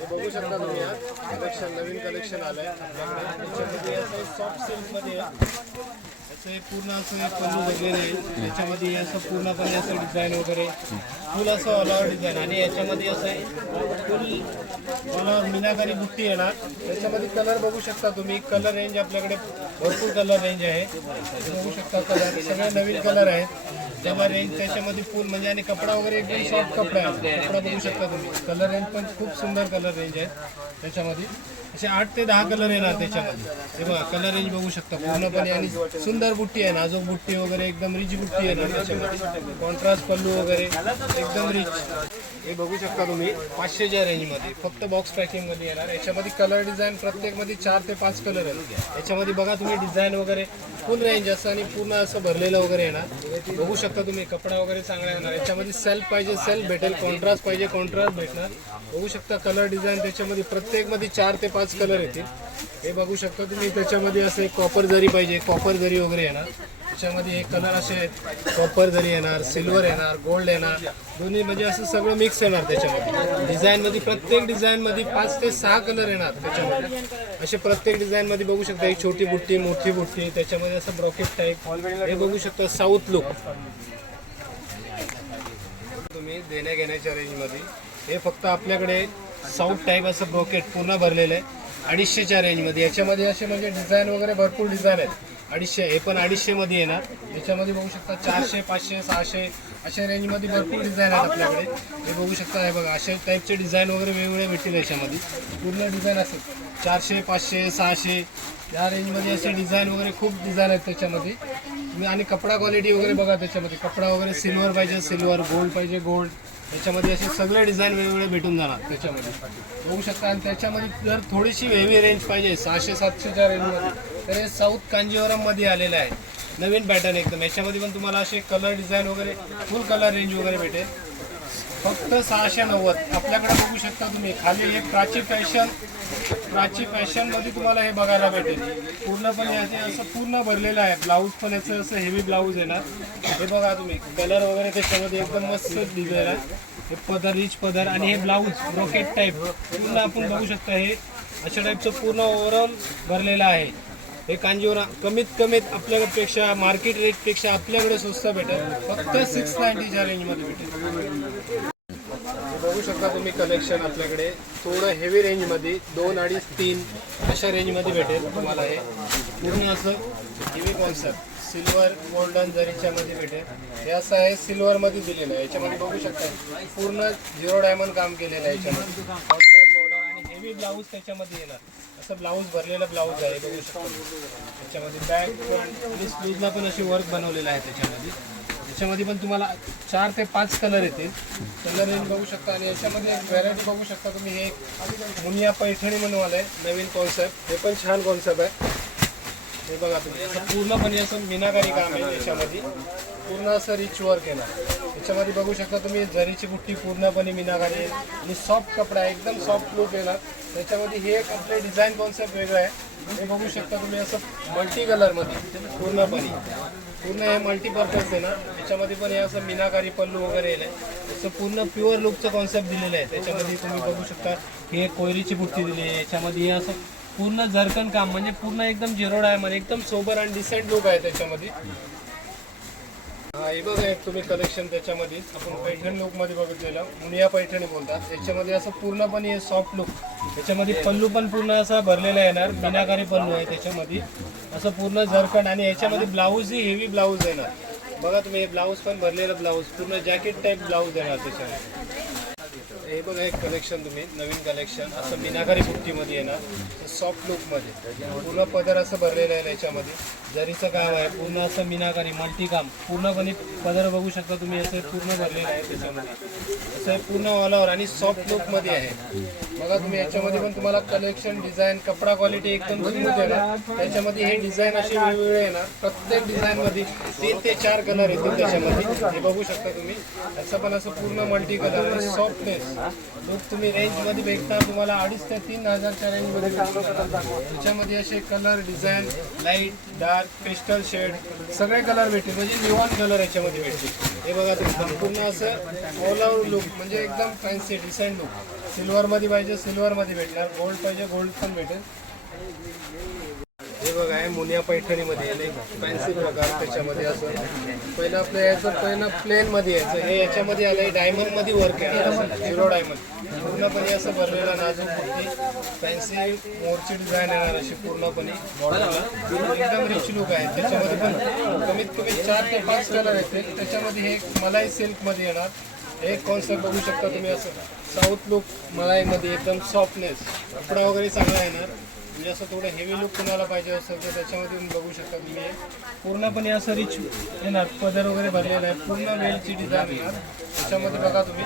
हे बघू शकता तुम्ही आज कलेक्शन नवीन कलेक्शन आलंय आपल्याकडे. त्याच्यामध्ये असं सॉफ्ट सिल्कमध्ये असं पूर्ण असं पल्लू वगैरे आहे. त्याच्यामध्ये असं पूर्णपणे असं डिझाईन वगैरे फुल असं ऑल ओव्हर डिझाईन आणि याच्यामध्ये असं फुल ऑल ओव्हर मीनाकारी बुट्टी येणार. त्याच्यामध्ये कलर बघू शकता तुम्ही. कलर रेंज आपल्याकडे भरपूर कलर रेंज आहे. बघू शकता कलर सगळे नवीन कलर आहेत. तेव्हा रेंज त्याच्यामध्ये फुल म्हणजे आणि कपडा वगैरे एकदम सॉफ्ट कपडा आहे. कपडा बघू शकता तुम्ही. कलर रेंज पण खूप सुंदर कलर रेंज आहे. त्याच्यामध्ये असे 8 ते 10 कलर येणार त्याच्यामध्ये. हे बघा कलर रेंज बघू शकता पूर्णपणे आणि सुंदर बुट्टी आहे. नाजूक बुट्टी वगैरे एकदम रिच बुट्टी येणार त्याच्यामध्ये. कॉन्ट्रास्ट पल्लू वगैरे एकदम रिच. हे बघू शकता तुम्ही 500च्या रेंजमध्ये फक्त बॉक्स पॅकिंगमध्ये येणार. याच्यामध्ये कलर डिझाईन प्रत्येकमध्ये 4 ते 5 कलर आहेत. याच्यामध्ये बघा तुम्ही डिझाईन वगैरे फुल रेंज असं आणि पूर्ण असं भरलेलं वगैरे येणार. बघू शकता तुम्ही कपडा वगैरे चांगला येणार. याच्यामध्ये सेल्फ पाहिजे सेल्फ भेटेल, कॉन्ट्रास्ट पाहिजे कॉन्ट्रास्ट भेटणार. बघू शकता कलर डिझाईन त्याच्यामध्ये प्रत्येकमध्ये 4 ते 5 कलर येतील. हे बघू शकता तुम्ही. त्याच्यामध्ये असं एक कॉपर जरी पाहिजे कॉपर जरी वगैरे येणार. त्याच्यामध्ये एक कलर असे आहेत कॉपर जरी येणार, सिल्वर येणार, गोल्ड येणार. दोन्ही म्हणजे असं सगळं मिक्स येणार त्याच्यामध्ये. डिझाईनमध्ये प्रत्येक डिझाईनमध्ये 5 ते 6 कलर येणार त्याच्यामध्ये. असे प्रत्येक डिझाईनमध्ये बघू शकता. एक छोटी बुट्टी मोठी बुट्टी त्याच्यामध्ये असं ब्रॉकेट टाईप. हे बघू शकता साऊथ लुक तुम्ही देण्या घेण्याच्या रेंजमध्ये. हे फक्त आपल्याकडे साऊथ टाईप असं ब्रॉकेट पूर्ण भरलेलं आहे 250च्या रेंजमध्ये. याच्यामध्ये असे म्हणजे डिझाईन वगैरे भरपूर डिझाईन आहेत. 250 हे पण 250 मध्ये येणार. याच्यामध्ये बघू शकता 400, 500, 600 अशा रेंजमध्ये भरपूर डिझाईन आहेत आपल्याकडे. हे बघू शकता. हे बघा अशा टाईपचे डिझाईन वगैरे वेगवेगळे भेटतील याच्यामध्ये. पूर्ण डिझाईन असेल 400, 500, 600 या रेंजमध्ये असे डिझाईन वगैरे खूप डिझाईन आहेत त्याच्यामध्ये. आणि कपडा क्वालिटी वगैरे बघा त्याच्यामध्ये. कपडा वगैरे सिल्वर पाहिजे सिल्वर, गोल्ड पाहिजे गोल्ड. त्याच्यामध्ये असे सगळे डिझाईन वेगवेगळे भेटून जाणार त्याच्यामध्ये. बघू शकता. आणि त्याच्यामध्ये जर थोडीशी हेवी रेंज पाहिजे 600-700च्या रेंजमध्ये तर हे साऊथ कांजीवरममध्ये आलेलं आहे. नवीन पॅटर्न एकदम. याच्यामध्ये पण तुम्हाला असे कलर डिझाईन वगैरे फुल कलर रेंज वगैरे भेटेल. फक्त 690 आपल्याकडे बघू शकता तुम्ही. खाली एक प्राची फॅशनमध्ये तुम्हाला हे बघायला भेटेल. पूर्णपणे असं पूर्ण भरलेलं आहे. ब्लाऊज पण याचं असं हेवी ब्लाऊज येणार. हे बघा तुम्ही. कलर वगैरे त्याच्यामध्ये एकदम मस्त दिलेलं आहे. हे पदर रिच पदर आणि हे ब्लाऊज ब्रोकेट टाईप पूर्ण आपण बघू शकता. हे अशा टाईपचं पूर्ण ओव्हरऑल भरलेलं आहे. हे कांजीवरम कमीत कमीत आपल्यापेक्षा मार्केट रेटपेक्षा आपल्याकडे स्वस्त भेटेल. फक्त 690च्या रेंजमध्ये भेटेल. बघू शकता तुम्ही कलेक्शन आपल्याकडे थोडं हेवी रेंजमध्ये 2, 2.5, 3 अशा रेंजमध्ये भेटेल तुम्हाला. हे पूर्ण असं हेवी कॉन्सेप्ट सिल्वर गोल्डन जरीच्यामध्ये भेटेल. हे असं आहे सिल्वरमध्ये दिलेलं आहे. याच्यामध्ये बघू शकता पूर्ण 0 डायमंड काम केलेलं आहे याच्यामध्ये. कॉन्ट्रास्ट बॉर्डर आणि हेवी ब्लाऊज त्याच्यामध्ये येणार. असं ब्लाऊज भरलेला ब्लाऊज आहे बघू शकता. त्याच्यामध्ये बॅक फ्रंट आणि स्लीवला पण अशी वर्क बनवलेलं आहे त्याच्यामध्ये. याच्यामध्ये पण तुम्हाला 4 ते 5 कलर येतील. कलर रेंज बघू शकता. आणि याच्यामध्ये एक व्हरायटी बघू शकता तुम्ही. हे मुनिया पैठणी म्हणून आलं आहे नवीन कॉन्सेप्ट. हे पण छान कॉन्सेप्ट आहे. हे बघा तुम्ही असं पूर्णपणे असं मीनाकारी काम आहे याच्यामध्ये. पूर्ण असं रिच वर्क येणार. याच्यामध्ये बघू शकता तुम्ही जरीची बुट्टी पूर्णपणे मीनाकारी आहे आणि सॉफ्ट कपडा आहे एकदम सॉफ्ट लुक येणार. त्याच्यामध्ये हे एक आपले डिझाईन कॉन्सेप्ट वेगळं आहे. हे बघू शकता तुम्ही असं मल्टी कलरमध्ये पूर्ण हे मल्टीपर्पज आहे ना. याच्यामध्ये पण हे असं मीनाकारी पल्लू वगैरे येईल. असं पूर्ण प्युअर लुकचं कॉन्सेप्ट दिलेलं आहे. त्याच्यामध्ये तुम्ही बघू शकता हे कोयरीची बुट्टी दिली आहे. याच्यामध्ये हे असं पूर्ण झरकन काम म्हणजे पूर्ण एकदम 0 डायमंड एकदम सोबर आणि डिसेंट लुक आहे त्याच्यामध्ये. हे बघा तुम्ही कलेक्शन त्याच्यामध्ये आपण पैठणी लुकमध्ये बघितलेलं मुनिया पैठणी बोलतात. याच्यामध्ये असं पूर्णपणे सॉफ्ट लुक. याच्यामध्ये पल्लू पण पूर्ण असा भरलेला येणार. मीनाकारी पल्लू आहे त्याच्यामध्ये. असं पूर्ण झरकण आणि याच्यामध्ये ब्लाऊजही हेवी ब्लाऊज येणार. बघा तुम्ही हे ब्लाऊज पण भरलेलं ब्लाऊज पूर्ण जॅकेट टाईप ब्लाऊज येणार त्याच्यामध्ये. हे बघा एक कलेक्शन तुम्ही नवीन कलेक्शन असं मीनाकारी बुट्टीमध्ये येणार. सॉफ्ट लुकमध्ये पूर्ण पदर असं भरलेलं आहे. याच्यामध्ये जरीचं काम आहे पूर्ण असं मीनाकारी मल्टी काम. पूर्णपणे पदर बघू शकता तुम्ही असं पूर्ण भरलेलं आहे त्याच्यामध्ये. असं पूर्ण ऑल ओव्हर आणि सॉफ्ट लुकमध्ये आहे. बघा तुम्ही याच्यामध्ये पण तुम्हाला कलेक्शन डिझाईन कपडा क्वालिटी एकदम स्मूथ येणार. त्याच्यामध्ये हे डिझाईन असे वेगवेगळे येणार. प्रत्येक डिझाईनमध्ये 3 ते 4 कलर येतील त्याच्यामध्ये. हे बघू शकता तुम्ही. याचं पण असं पूर्ण मल्टी कलर आणि सॉफ्टनेस लुक तुम्ही रेंजमध्ये भेटणार. तुम्हाला 2,500 ते 3,000च्या रेंजमध्ये त्याच्यामध्ये असे colour design light dark pastel shade सगळे कलर भेटतील. म्हणजे निऑन कलर याच्यामध्ये भेटतील. हे बघा तुम्ही संपूर्ण असं ऑल ओव्हर लुक म्हणजे एकदम फॅन्सी डिसेंट लुक. सिल्वर मध्ये पाहिजे सिल्वर मध्ये भेटणार, गोल्ड पाहिजे गोल्ड पण भेटेल. हे बघा, आहे मुनिया पैठणीमध्ये फॅन्सी प्रकार. त्याच्यामध्ये असं पहिलं आपलं याचं पहिलं प्लेन मध्ये यायचं, हे याच्यामध्ये आलंय डायमंड मध्ये वर्क आहे, 0 डायमंड पूर्णपणे असं भरलेला नाजूक कुर्ती, फॅन्सी मोरची डिझाईन येणार अशी पूर्णपणे बॉर्डरला, एकदम रिच लुक आहे. त्याच्यामध्ये पण कमीत कमी 4 ते 5 कलर येतील. त्याच्यामध्ये हे मलाई सिल्क मध्ये येणार. हे कॉन्सेप्ट बघू शकता तुम्ही, असं साऊथ लुक मलाईमध्ये एकदम सॉफ्टनेस, कपडा वगैरे चांगला येणार. म्हणजे असं थोडं हेवी लुक कुणाला पाहिजे असेल तर त्याच्यामध्ये बघू शकता तुम्ही. पूर्णपणे असं रिच येणार, पदर वगैरे भरलेला आहे, पूर्ण वेलची डिझाईन येणार. त्याच्यामध्ये बघा तुम्ही,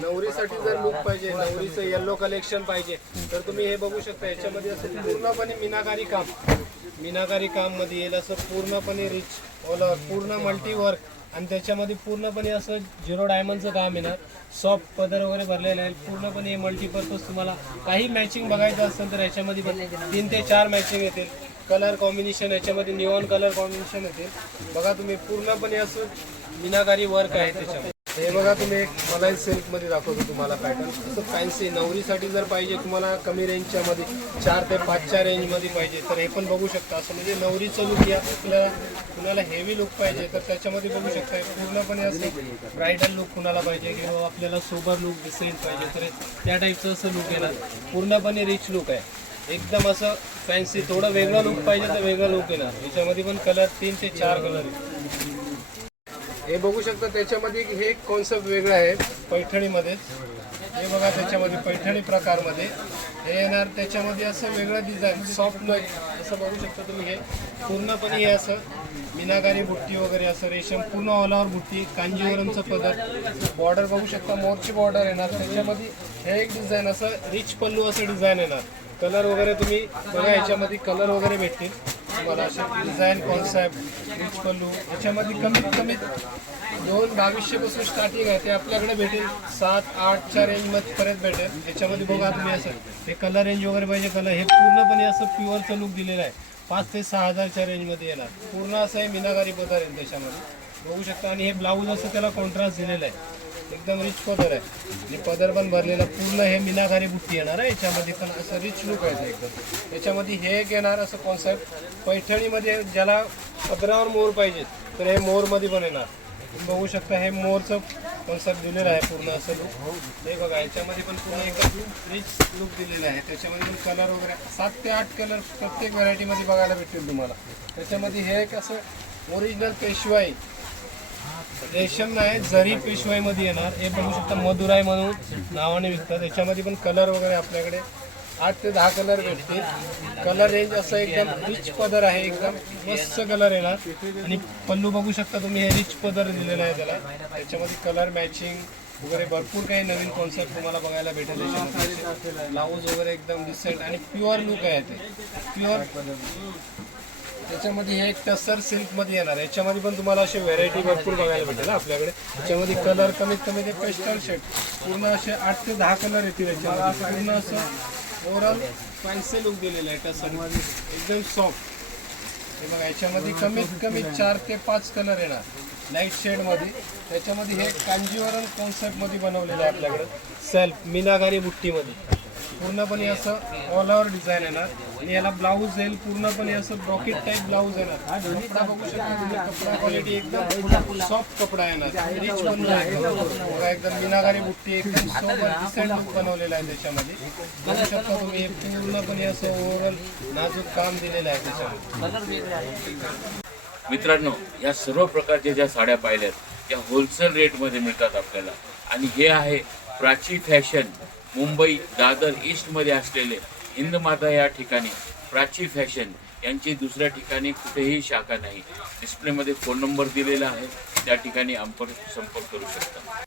नवरीसाठी जर लुक पाहिजे, नवरीचं येल्लो कलेक्शन पाहिजे तर तुम्ही हे बघू शकता. याच्यामध्ये असं पूर्णपणे मीनाकारी काम मध्ये येईल, असं पूर्णपणे रिच ऑल ओव्हर पूर्ण मल्टी वर्क, आणि त्याच्यामध्ये पूर्णपणे असं 0 डायमंडचं काम येणार. सॉफ्ट पदर वगैरे भरलेलं आहे, पूर्णपणे हे मल्टीपर्पज. तुम्हाला काही मॅचिंग बघायचं असेल तर याच्यामध्ये पण 3 ते 4 मॅचिंग येतील. कलर कॉम्बिनेशन याच्यामध्ये निऑन कलर कॉम्बिनेशन येतील. बघा तुम्ही, पूर्णपणे असं मीनाकारी वर्क आहे त्याच्यामध्ये. हे बघा तुम्ही, एक मलाई सिल्क मध्ये दाखवतो तुम्हाला पॅटर्न. असं फॅन्सी नवरीसाठी जर पाहिजे तुम्हाला कमी रेंजच्या मध्ये 4 ते 5च्या रेंजमध्ये पाहिजे तर हे पण बघू शकता. असं म्हणजे नवरीचं लुक या आपल्याला कुणाला हेवी लुक पाहिजे तर त्याच्यामध्ये बघू शकता. पूर्णपणे असं ब्रायडल लुक कुणाला पाहिजे किंवा आपल्याला सोबर लुक डिसेंट पाहिजे तर त्या टाईपचं असं लुक येणार. पूर्णपणे रिच लुक आहे, एकदम असं फॅन्सी. थोडं वेगळं लुक पाहिजे तर वेगळं लुक येणार. याच्यामध्ये पण कलर 3 ते 4 कलर आहे. हे बघू शकता. त्याच्यामध्ये हे कॉन्सेप्ट वेगळं आहे पैठणीमध्येच. हे बघा, त्याच्यामध्ये पैठणी प्रकारमध्ये हे येणार. त्याच्यामध्ये असं वेगळं डिझाईन सॉफ्ट लुक असं बघू शकता तुम्ही. हे पूर्णपणे हे असं मीनाकारी बुट्टी वगैरे असं रेशम पूर्ण ऑल ओव्हर बुट्टी, कांजीवरमचं पदर, बॉर्डर बघू शकता मोरची बॉर्डर येणार. त्याच्यामध्ये हे एक डिझाईन असं रिच पल्लू असं डिझाईन येणार. कलर वगैरे तुम्ही बघा, याच्यामध्ये कलर वगैरे भेटतील तुम्हाला असे डिझाईन कॉन्सेप्ट रिच पल्लू. याच्यामध्ये कमीत कमी 2,2200 पासून स्टार्टिंग आहे. ते आपल्याकडे भेटेल 7-8च्या रेंजमध्ये पर्यंत भेटेल. याच्यामध्ये बघा तुम्ही, असं हे कलर रेंज वगैरे पाहिजे कलर, हे पूर्णपणे असं प्युअरचं लुक दिलेलं आहे. 5 ते 6,000च्या रेंजमध्ये येणार. पूर्ण असं हे मीनाकारी पदर आहे त्याच्यामध्ये बघू शकता. आणि हे ब्लाऊज असं त्याला कॉन्ट्रास्ट दिलेलं आहे, एकदम रिच पदर आहे. आणि पदर पण भरलेला पूर्ण हे मीनाकारी बुट्टी येणार आहे. याच्यामध्ये पण असं रिच लुक आहे एकदम. याच्यामध्ये हे एक येणार असं कॉन्सेप्ट पैठणीमध्ये. ज्याला पदरावर मोर पाहिजे तर हे मोरमध्ये पण येणार. तुम्ही बघू शकता, हे मोरचं कॉन्सेप्ट दिलेलं आहे पूर्ण असं लुक. हे बघा, याच्यामध्ये पण पूर्ण एकदम रिच लुक दिलेलं आहे. त्याच्यामध्ये पण कलर वगैरे 7 ते 8 कलर प्रत्येक व्हरायटीमध्ये बघायला भेटतील तुम्हाला. त्याच्यामध्ये हे एक असं ओरिजिनल पेशवाई रेशम नाही, जरी पेशवाईमध्ये येणार. हे बघू शकता, मधुराई म्हणून नावाने विकतात. याच्यामध्ये पण कलर वगैरे आपल्याकडे 8 ते 10 कलर भेटतील. कलर रेंज असं एकदम रिच पदर आहे, एकदम मस्त कलर येणार. आणि पल्लू बघू शकता तुम्ही, हे रिच पदर दिलेलं आहे त्याला. त्याच्यामध्ये कलर मॅचिंग वगैरे भरपूर काही नवीन कॉन्सेप्ट तुम्हाला बघायला भेटेल. त्याच्यामध्ये ब्लाऊज वगैरे एकदम डिसेंट आणि प्युअर लुक आहे ते, प्युअर. त्याच्यामध्ये हे एक टसर सिल्कमध्ये येणार. याच्यामध्ये पण तुम्हाला अशी व्हेरायटी भरपूर बघायला भेटेल आपल्याकडे. त्याच्यामध्ये कलर कमीत कमी ते पेस्टल शेड पूर्ण असे 8 ते 10 कलर येतील. याच्यामध्ये पूर्ण असं ओव्हरऑल फॅन्सी लुक दिलेलं आहे टसरमध्ये, एकदम सॉफ्ट. हे बघा, याच्यामध्ये कमीत कमी 4 ते 5 कलर येणार लाईट शेडमध्ये. त्याच्यामध्ये हे कांजीवरम कॉन्सेप्टमध्ये बनवलेलं आहे आपल्याकडे, सेल्फ मीनाकारी बुट्टीमध्ये. पूर्णपणे असं ऑल ओव्हर डिझाईन येणार. आणि याला ब्लाऊज येईल पूर्णपणे असं ब्रॉकेट टाईप ब्लाऊज येणार. कपडा बघू शकता तुम्ही, कपडा क्वालिटी एकदम सॉफ्ट कपडा येणार, रिच बनला बघा. एकदम मीनाकारी बुट्टी, एकदम सोबर डिसेंट लुक बनवलेला आहे त्याच्यामध्ये. बघू शकता तुम्ही, पूर्णपणे असं ओव्हरऑल नाजूक काम दिलेलं आहे त्याच्यामध्ये. मित्रांनो, या सर्व प्रकारच्या ज्या साड्या पाहिल्यात त्या होलसेल रेटमध्ये मिळतात आपल्याला. आणि हे आहे प्राची फॅशन, मुंबई दादर ईस्टमध्ये असलेले हिंदमाता या ठिकाणी. प्राची फॅशन यांची दुसऱ्या ठिकाणी कुठेही शाखा नाही. डिस्प्लेमध्ये फोन नंबर दिलेला आहे, त्या ठिकाणी संपर्क करू शकता.